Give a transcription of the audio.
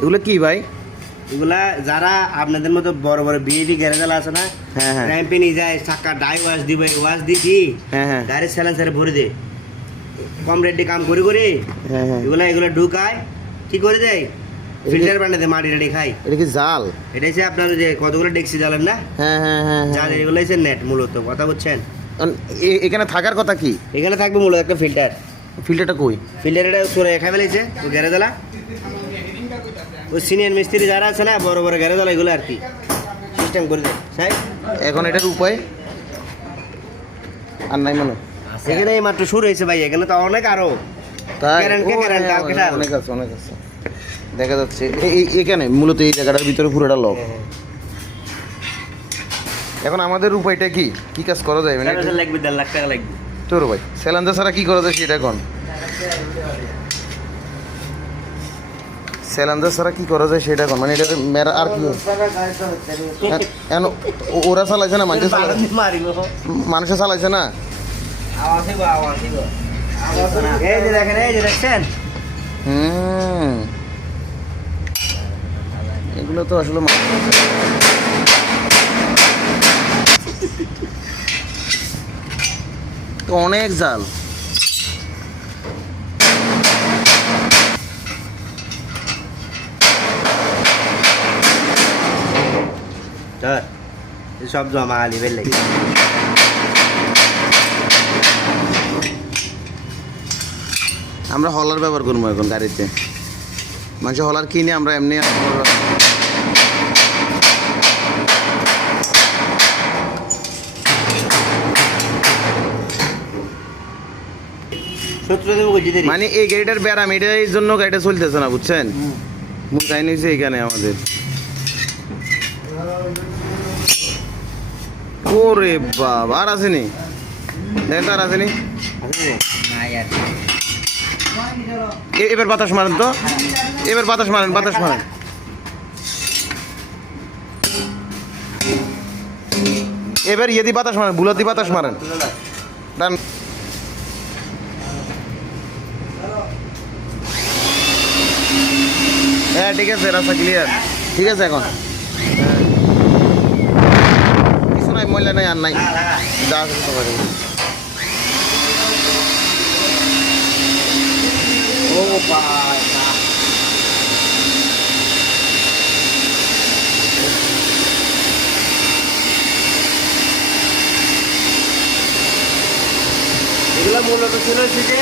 এগুলো কি ভাই? এগুলা যারা আপনাদের মতো বড় বড় বিএডি গ্যারেজাল আছে না, হ্যাঁ হ্যাঁ র্যাম্পে নিয়ে যায়, চাকা ডাই ওয়াশ দিবে, ওয়াশ দিছি হ্যাঁ হ্যাঁ গাড়ির স্যালেন্সারে ভরে দে, কম রেটে কাম করে করে হ্যাঁ হ্যাঁ। এগুলা ঢুকায় কি করে দেয়, ফিল্টার বানিয়ে দেয়, মাটি টাটি খাই। এটা কি জাল? এটা হচ্ছে আপনার যে কতগুলো ডেক্সি জ্বালেন না, হ্যাঁ হ্যাঁ হ্যাঁ জাল, এগুলো হচ্ছে নেট মূলত, কথা বুঝছেন। এখানে থাকার কথা কি? এখানে থাকবে মূলত একটা ফিল্টার। ফিল্টারটা কই? ফিল্টারটা চোরে খাই ফেলেছে ও গ্যারেজালা, ওই সিনিয়র মিস্ত্রি যারা আছে না বড় বড় গ্যারেজালা, এগুলো আর কি সিস্টেম করে দেয় সাই। এখন এটার উপায় আর নাই মানে? এখানে এই মাত্র শুরু হয়েছে ভাই, এখানে তো অনেক আরো তাই? কেরান কে কেরান, কাল কে কাল। অনেক আছে অনেক আছে, দেখা যাচ্ছে এখানে মূলত এই জায়গাটার ভিতরে পুরোটা লক। এখন আমাদের উপায়টা কি, কি কাজ করা যায় মানে? লাগবে 1.5 লাখ টাকা লাগবে তোর ভাই স্যালেন্ডার ছাড়া কি করা যায় সেটা এখন? স্যালেন্ডার ছাড়া কি করা যায় সেটা এখন, মানে এটা মেরা আর কি এখন ওরা চালাইছে না, মানুষে চালাইছে, মানুষে চালাইছে না। এই যে দেখেন, এই যে দেখছেন, এগুলো তো আসলে তো অনেক জাল। সব জমা আলি বেল লাগে। আমরা হলার ব্যবহার করবো এখন গাড়িতে, মানুষ হলার কিনে আমরা এমনি মানে এই গাড়িটার ব্যারাম এটার জন্য গাড়িটা চলতেছে না, বুঝছেন? মূল কাহিনী হচ্ছে এখানে আমাদের। ওরে বাবা, আর আসেনি, দেখেন তো আর আসেনি। এবার বাতাস মারেন তো, এবার বাতাস মারেন, বাতাস মারেন। এবার ইয়ে দিয়ে বাতাস মারেন, বুলার দিয়ে বাতাস মারেন। ডান। হ্যাঁ ঠিক আছে, রাস্তা ক্লিয়ার, ঠিক আছে এখন। হ্যাঁ কিছু নাই, ময়লা নাই আর নাই, যা আছে সবাই। ও ভাই এগুলো মূলত ছিল হচ্ছে যে